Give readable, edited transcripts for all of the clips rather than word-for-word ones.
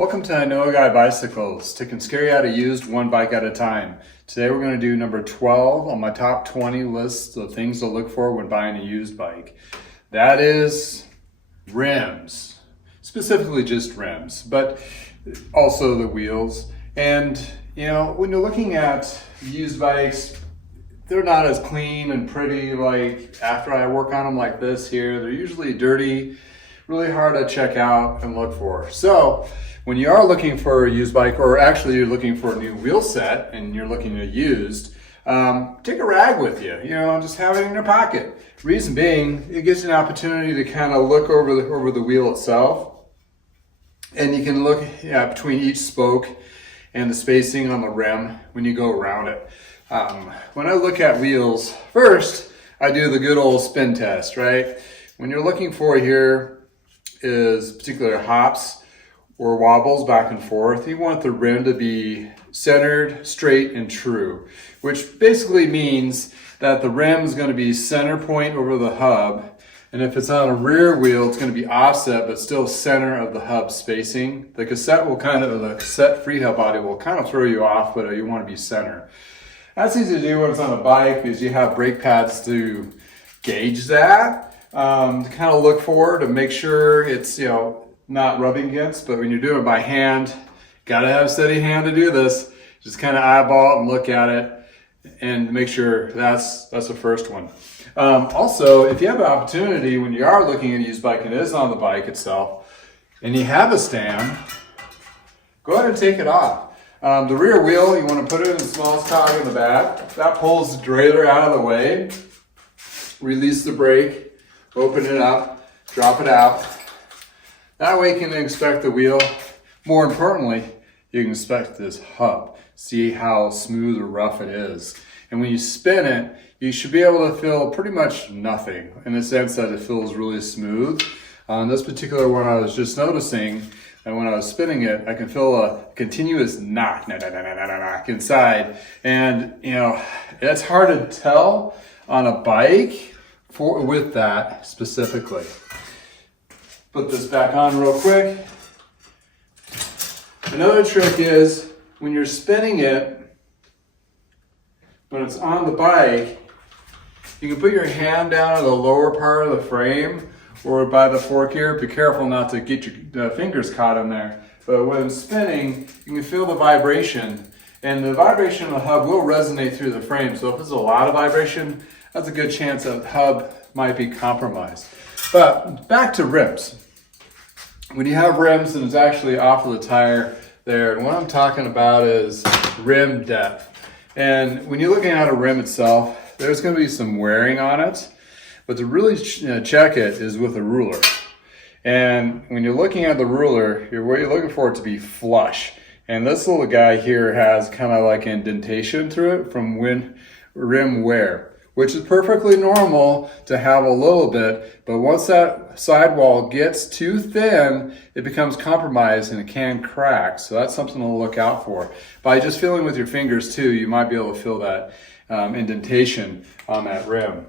Welcome to I Know a Guy Bicycles, taking scare you out of used one bike at a time. Today we're going to do number 12 on my top 20 list of things to look for when buying a used bike. That is rims, specifically just rims, but also the wheels. And you know, when you're looking at used bikes, they're not as clean and pretty like after I work on them like this here. They're usually dirty, really hard to check out and look for. So when you are looking for a used bike, or actually you're looking for a new wheel set and you're looking at used, take a rag with you, just have it in your pocket. Reason being, it gives you an opportunity to kind of look over the wheel itself, and you can look between each spoke and the spacing on the rim when you go around it. When I look at wheels, first I do the good old spin test, right? When you're looking for here is particular hops or wobbles back and forth, you want the rim to be centered, straight, and true, which basically means that the rim is going to be center point over the hub, and if it's on a rear wheel, it's going to be offset, but still center of the hub spacing. The cassette freehub body will kind of throw you off, but you want to be center. That's easy to do when it's on a bike because you have brake pads to gauge that, to kind of look for, to make sure it's, not rubbing against. But when you're doing it by hand, gotta have a steady hand to do this. Just kind of eyeball it and look at it and make sure that's the first one. Also, if you have an opportunity when you are looking at a used bike and it is on the bike itself and you have a stand, go ahead and take it off. The rear wheel, you want to put it in the smallest cog in the back. That pulls the derailleur out of the way. Release the brake, open it up, drop it out. That way you can inspect the wheel. More importantly, you can inspect this hub. See how smooth or rough it is. And when you spin it, you should be able to feel pretty much nothing in the sense that it feels really smooth. On this particular one I was just noticing, and when I was spinning it, I can feel a continuous knock inside. And it's hard to tell on a bike with that specifically. Put this back on real quick. Another trick is when you're spinning it, when it's on the bike, you can put your hand down at the lower part of the frame or by the fork here. Be careful not to get your fingers caught in there. But when spinning, you can feel the vibration, and the vibration of the hub will resonate through the frame. So if there's a lot of vibration, that's a good chance that the hub might be compromised. But back to rims. When you have rims and it's actually off of the tire there, and what I'm talking about is rim depth. And when you're looking at a rim itself, there's going to be some wearing on it, but to really check it is with a ruler. And when you're looking at the ruler, what you're looking for it to be flush. And this little guy here has kind of like indentation through it from rim wear, which is perfectly normal to have a little bit, but once that sidewall gets too thin, it becomes compromised and it can crack. So that's something to look out for. By just feeling with your fingers too, you might be able to feel that indentation on that rim.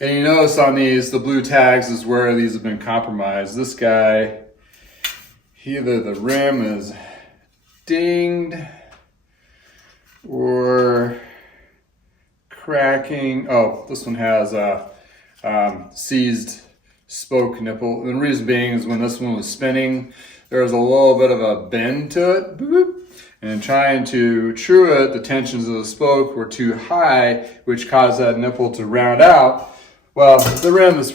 And you notice on these, the blue tags is where these have been compromised. This guy, either the rim is dinged or cracking. Oh, this one has a seized spoke nipple. And the reason being is when this one was spinning, there was a little bit of a bend to it. Boop, boop. And trying to true it, the tensions of the spoke were too high, which caused that nipple to round out. Well, the rim is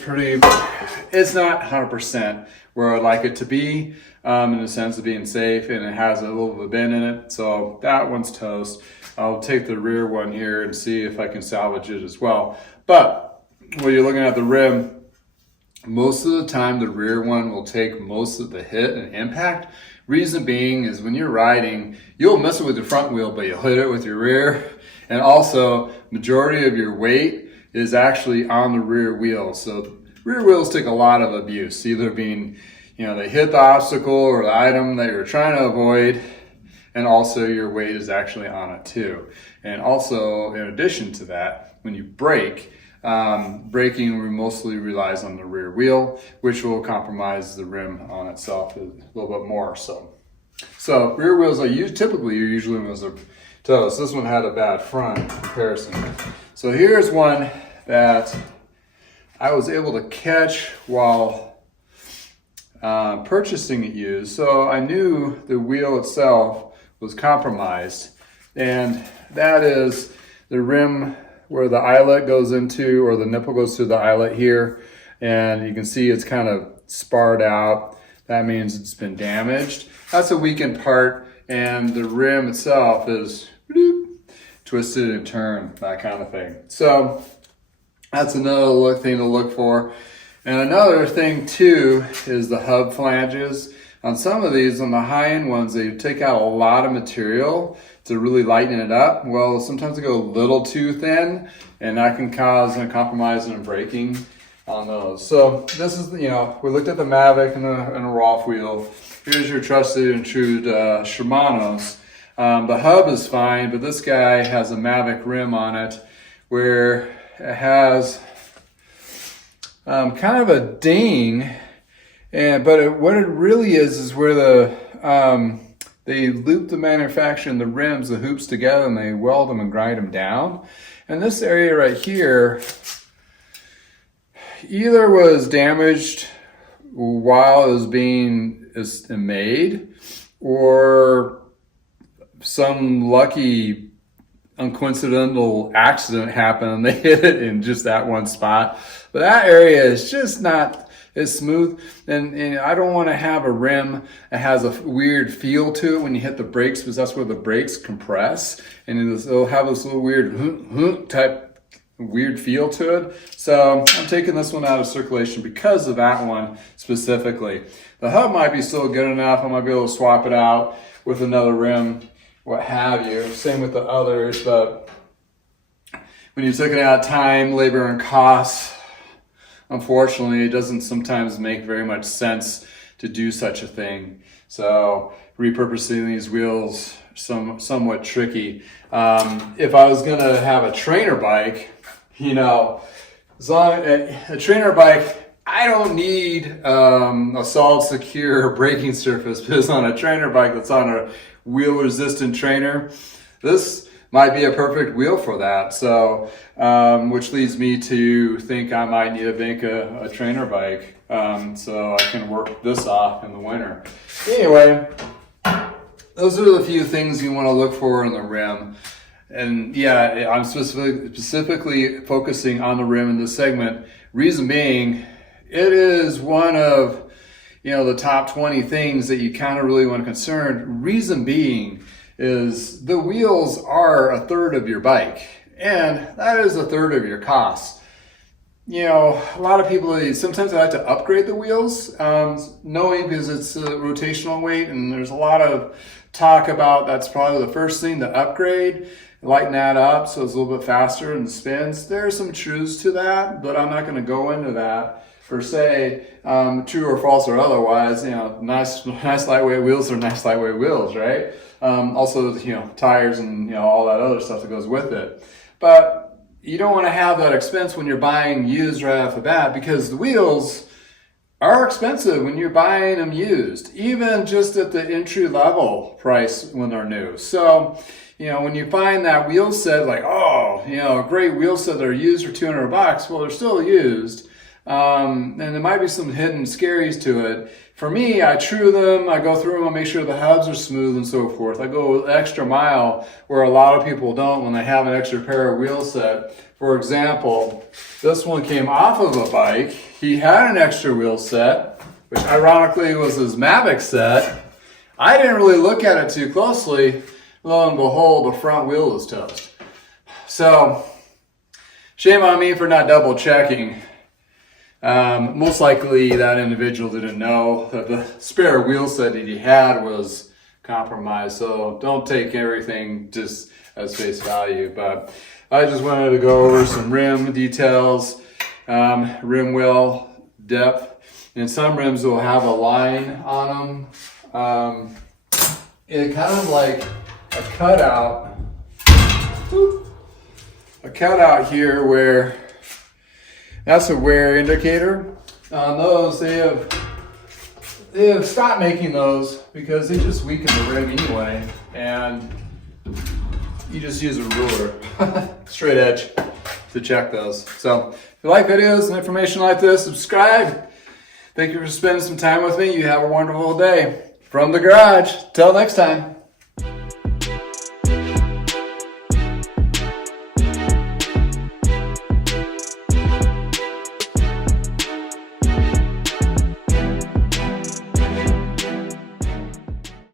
it's not 100% where I'd like it to be, in the sense of being safe, and it has a little bit of bend in it. So that one's toast. I'll take the rear one here and see if I can salvage it as well. But when you're looking at the rim, most of the time the rear one will take most of the hit and impact. Reason being is when you're riding, you'll miss it with your front wheel, but you'll hit it with your rear. And also, majority of your weight is actually on the rear wheel. So rear wheels take a lot of abuse, either being, they hit the obstacle or the item that you're trying to avoid, and also your weight is actually on it too. And also, in addition to that, when you brake, Braking mostly relies on the rear wheel, which will compromise the rim on itself a little bit more. So rear wheels are typically usually ones are toast. This one had a bad front comparison. So here's one that I was able to catch while purchasing it used. So I knew the wheel itself was compromised, and that is the rim where the eyelet goes into, or the nipple goes through the eyelet here, and you can see it's kind of sparred out. That means it's been damaged. That's a weakened part, and the rim itself is twisted and turned, that kind of thing. So that's another thing to look for. And another thing too is the hub flanges. On some of these, on the high-end ones, they take out a lot of material to really lighten it up. Well, sometimes they go a little too thin, and that can cause a compromise and braking on those. So this is, we looked at the Mavic and a Rolf wheel. Here's your trusted and true Shimano's. The hub is fine, but this guy has a Mavic rim on it where it has kind of a ding, what it really is where they loop the manufacturer and the rims, the hoops together, and they weld them and grind them down. And this area right here either was damaged while it was being made, or some lucky uncoincidental accident happened and they hit it in just that one spot. But that area is just not as smooth, and I don't want to have a rim that has a weird feel to it when you hit the brakes, because that's where the brakes compress, and it'll have this little weird type weird feel to it. So I'm taking this one out of circulation because of that one specifically. The hub might be still good enough. I might be able to swap it out with another rim, what have you. Same with the others, but when you're taking out time, labor, and costs, unfortunately, it doesn't sometimes make very much sense to do such a thing. So repurposing these wheels somewhat tricky. If I was gonna have a trainer bike, as long a trainer bike, I don't need a solid secure braking surface, because on a trainer bike that's on a wheel resistant trainer, this might be a perfect wheel for that. So, which leads me to think I might need to make a trainer bike, so I can work this off in the winter. Anyway, those are the few things you want to look for in the rim. And yeah, I'm specifically focusing on the rim in this segment. Reason being, it is one of the top 20 things that you kind of really want to concern. Reason being is the wheels are a third of your bike, and that is a third of your costs. A lot of people, sometimes they like to upgrade the wheels, knowing because it's a rotational weight, and there's a lot of talk about that's probably the first thing to upgrade, lighten that up so it's a little bit faster and spins. There's some truths to that, but I'm not going to go into that per se, true or false or otherwise. Nice lightweight wheels are nice lightweight wheels, right? Also, tires and all that other stuff that goes with it. But you don't want to have that expense when you're buying used right off the bat, because the wheels are expensive when you're buying them used, even just at the entry level price when they're new. So, when you find that wheel set, like, a great wheel set that are used for $200, well, they're still used. And there might be some hidden scaries to it. For me, I true them, I go through them, I make sure the hubs are smooth and so forth. I go an extra mile where a lot of people don't when they have an extra pair of wheel set. For example, this one came off of a bike. He had an extra wheel set, which ironically was his Mavic set. I didn't really look at it too closely. Lo and behold, the front wheel is toast. So, shame on me for not double checking. Most likely that individual didn't know that the spare wheel set that he had was compromised. So don't take everything just as face value. But I just wanted to go over some rim details, rim well depth. And some rims will have a line on them. It kind of like a cutout here where That's a wear indicator. On those, they have stopped making those because they just weaken the rim anyway, and you just use a ruler, straight edge, to check those. So if you like videos and information like this, subscribe. Thank you for spending some time with me. You have a wonderful day. From the garage. Till next time.